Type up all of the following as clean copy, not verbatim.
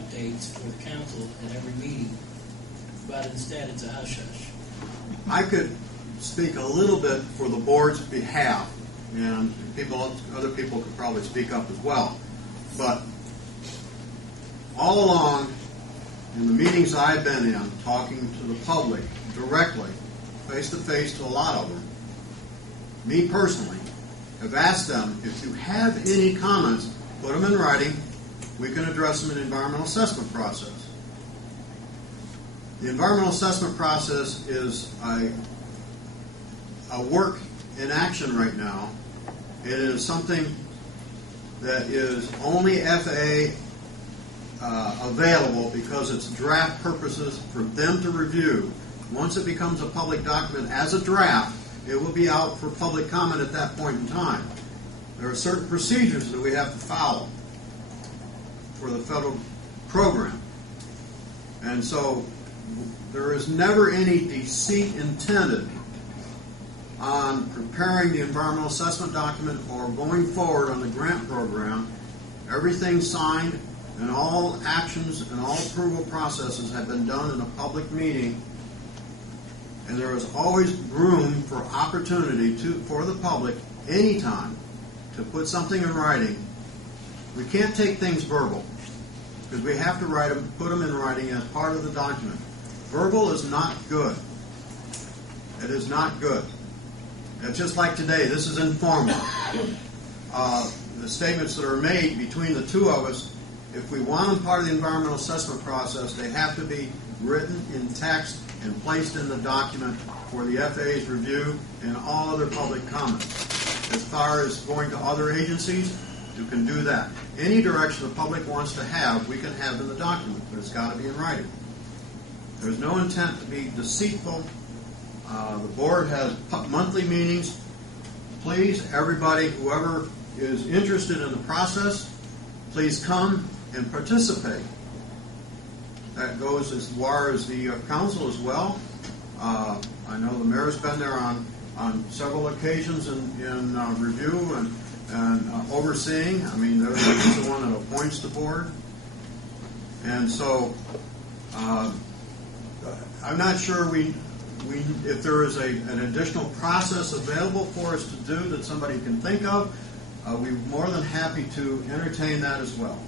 updates for the council at every meeting, but instead it's a hush-hush. I could speak a little bit for the board's behalf, and other people could probably speak up as well. But all along in the meetings I've been in, talking to the public directly, face-to-face to a lot of them, me personally, have asked them, if you have any comments, put them in writing. We can address them in the environmental assessment process. The environmental assessment process is a work in action right now. It is something that is only FAA available because it's draft purposes for them to review. Once it becomes a public document as a draft, it will be out for public comment at that point in time. There are certain procedures that we have to follow for the federal program. And so there is never any deceit intended on preparing the environmental assessment document or going forward on the grant program. Everything's signed and all actions and all approval processes have been done in a public meeting, and there is always room for opportunity for the public anytime to put something in writing. We can't take things verbal because we have to write them, put them in writing as part of the document. Verbal is not good. It is not good. It's just like today. This is informal. The statements that are made between the two of us, if we want them part of the environmental assessment process, they have to be written in text and placed in the document for the FAA's review and all other public comments. As far as going to other agencies, you can do that. Any direction the public wants to have, we can have in the document, but it's got to be in writing. There's no intent to be deceitful. The board has monthly meetings. Please, everybody, whoever is interested in the process, please come and participate. That goes as far as the council as well. I know the mayor's been there on several occasions in review and overseeing. I mean, they're the one that appoints the board. And so I'm not sure if there is an additional process available for us to do that somebody can think of, we're more than happy to entertain that as well.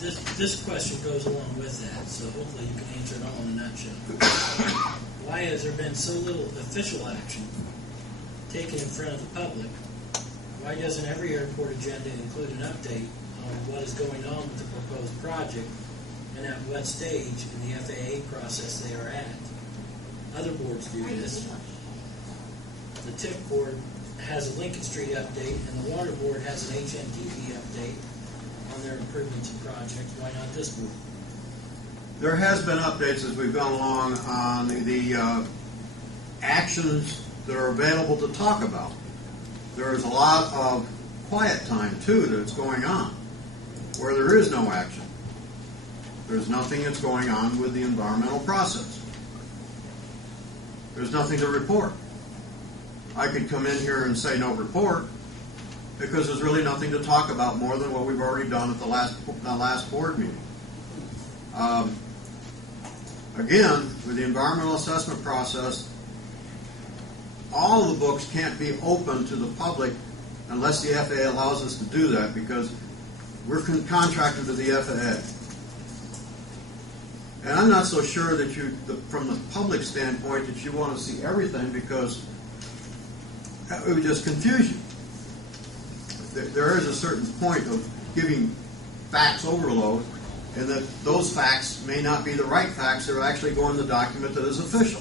This question goes along with that, so hopefully you can answer it all in a nutshell. Why has there been so little official action taken in front of the public? Why doesn't every airport agenda include an update on what is going on with the proposed project and at what stage in the FAA process they are at? Other boards do this. The TIP board has a Lincoln Street update, and the Water Board has an HMTV update on their improvements and projects. Why not this board? There has been updates as we've gone along on the actions that are available to talk about. There is a lot of quiet time, too, that's going on, where there is no action. There's nothing that's going on with the environmental process. There's nothing to report. I could come in here and say no report because there's really nothing to talk about more than what we've already done at the last board meeting. Again, with the environmental assessment process, all of the books can't be open to the public unless the FAA allows us to do that, because we're contracted to the FAA. And I'm not so sure that from the public standpoint, that you want to see everything, because that would just confuse you. There is a certain point of giving facts overload, and that those facts may not be the right facts that are actually go in the document that is official.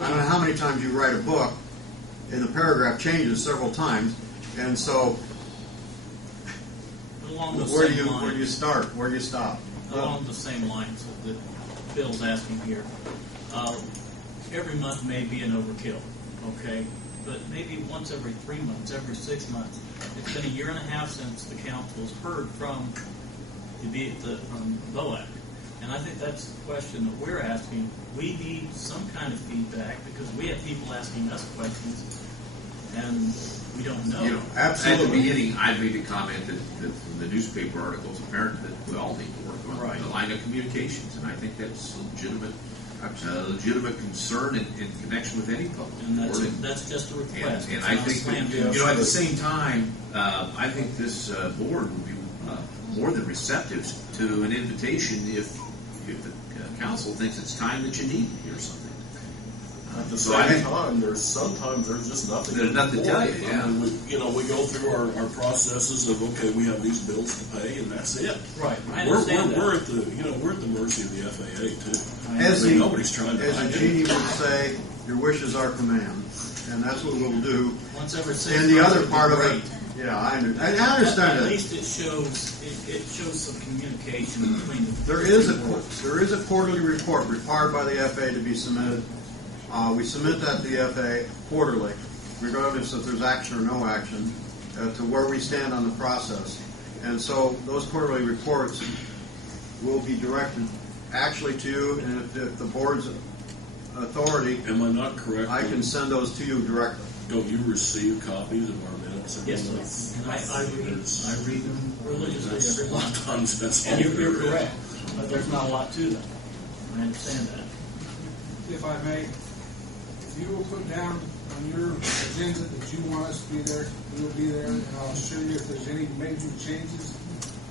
I don't know how many times you write a book and the paragraph changes several times, and so where do you start? Where do you stop? Along the same lines that Bill's asking here. Every month may be an overkill, okay? But maybe once every 3 months, every 6 months. It's been a year and a half since the council has heard from the BOAC. And I think that's the question that we're asking. We need some kind of feedback because we have people asking us questions. and we don't know. You know, Absolutely. at the beginning, I made the comment that from the newspaper articles, apparent that we all need to work on Right. the line of communications, and I think that's a legitimate concern in connection with any public And board. that's just a request. And It's I not a think slam that, dunk. you know, at the same time, I think this board would be more than receptive to an invitation if the council thinks it's time that you need to hear something. At the So I same think- time, sometimes there's just nothing. There's nothing to tell you, I yeah. mean, we go through our processes of, okay, we have these bills to pay, and that's it. Right, I We're understand that. at the mercy of the FAA too. As I mean, the, nobody's trying to as hide the genie anything. would say, your wish is our command, and that's what we'll do. Once every 6 And the months other would be part of it, great. yeah, I understand At that. least it shows some communication between the. There is a quarterly report required by the FAA to be submitted. We submit that to the FAA quarterly, regardless if there's action or no action, to where we stand on the process. And so those quarterly reports will be directed actually to you, and if the board's authority, Am I not correct? I can send those to you directly. Don't you receive copies of our minutes every Yes, month? sir. And I read them religiously That's every a lot month. of times that's all And you're there is. correct, but there's not a lot to them. I understand that. If I may, if you will put down on your agenda that you want us to be there, we will be there, and I'll assure you if there's any major changes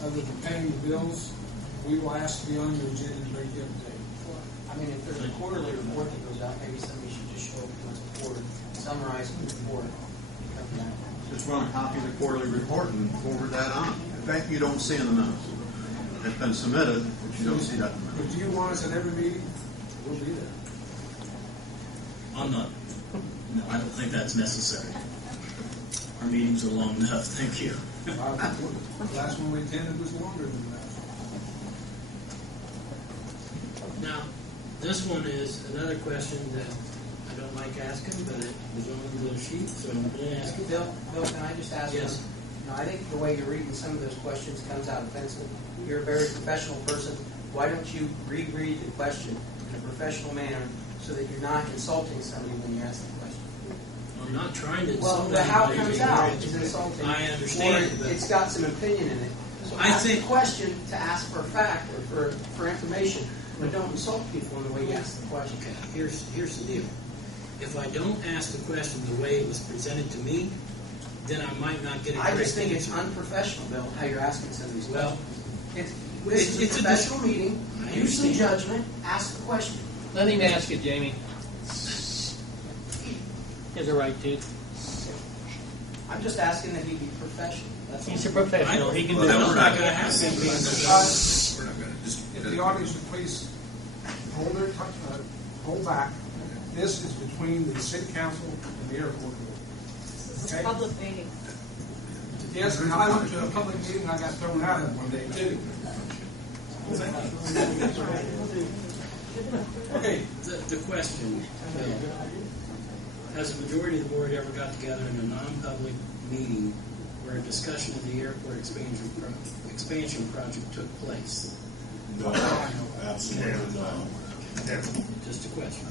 other than paying the bills, we will ask to be on your agenda to bring you up to date. I mean, if there's a quarterly report that goes out, maybe somebody should just show up once a quarter, summarize the report, and come down. Just run a copy of the quarterly report and forward that on. In fact, you don't see in the minutes. It's been submitted, but you don't see that in the minutes. But do you want us at every meeting? We'll be there. I'm not, no, I don't think that's necessary. Our meetings are long enough, thank you. The last one we attended was longer than that. Now, this one is another question that I don't like asking, but it was on the sheet, so I'm going to ask it. Bill, can I just ask Yes. one? Now, I think the way you're reading some of those questions comes out offensive. You're a very professional person. Why don't you reread the question in a professional manner so that you're not insulting somebody when you ask the question? I'm not trying to Well, insult the how anybody. comes out is insulting. I understand, Or but it's got some opinion in it. So I ask think- the question to ask for a fact or for information, but don't insult people in the way you ask the question. okay, here's the deal. If I don't ask the question the way it was presented to me, then I might not get a I correct just think it's answer. unprofessional, Bill, how you're asking some of these Well, questions. This is it's a a professional meeting. I Use some understand. judgment. Ask the question. Let him ask it, Jamie. He has a right to. I'm just asking that he be professional. That's He's a all. I professional. know, He can Well, do then it. we're I'm not not going to gonna- have him being We're not gonna just. If the audience would please hold back. This is between the city council and the airport board. This is a Okay. public meeting. Yes, and I went to a public meeting, I got thrown out of it one day too. Okay, The question, has the majority of the board ever got together in a non-public meeting where a discussion of the airport expansion project took place? No, absolutely not. Just a question.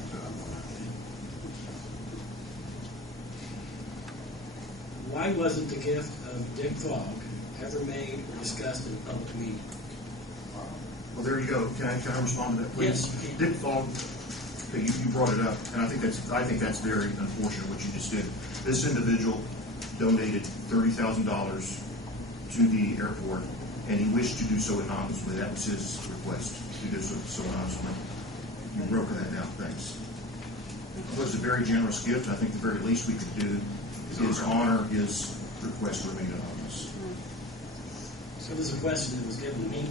Why wasn't the gift of Dick Fogg ever made or discussed in a public meeting? Well, there you go. Can I respond to that, please? Yes, you can. Dick Fogg, okay, you brought it up, and I think that's very unfortunate what you just did. This individual donated $30,000 to the airport, and he wished to do so anonymously. That was his request to do so anonymously. You've broken that down. Thanks. It was a very generous gift. I think the very least we could do is honor his request to remain anonymous. So there's a question that was given to me.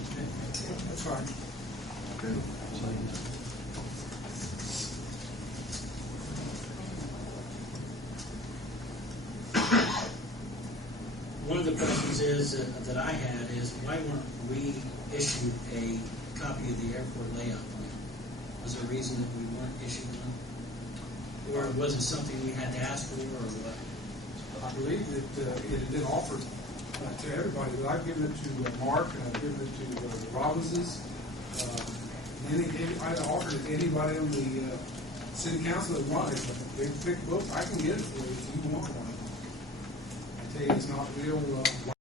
that's fine. Okay. One of the questions is that I had is why weren't we issued a copy of the airport layout plan? Was there a reason that we weren't issued one? Or was it something we had to ask for, or what? I believe that it had been offered to everybody, but I've given it to Mark, and I've given it to the Robinses. I offered it to anybody on the city council that wanted it. Big thick book, I can get it for you if you want one. hey, it's not real,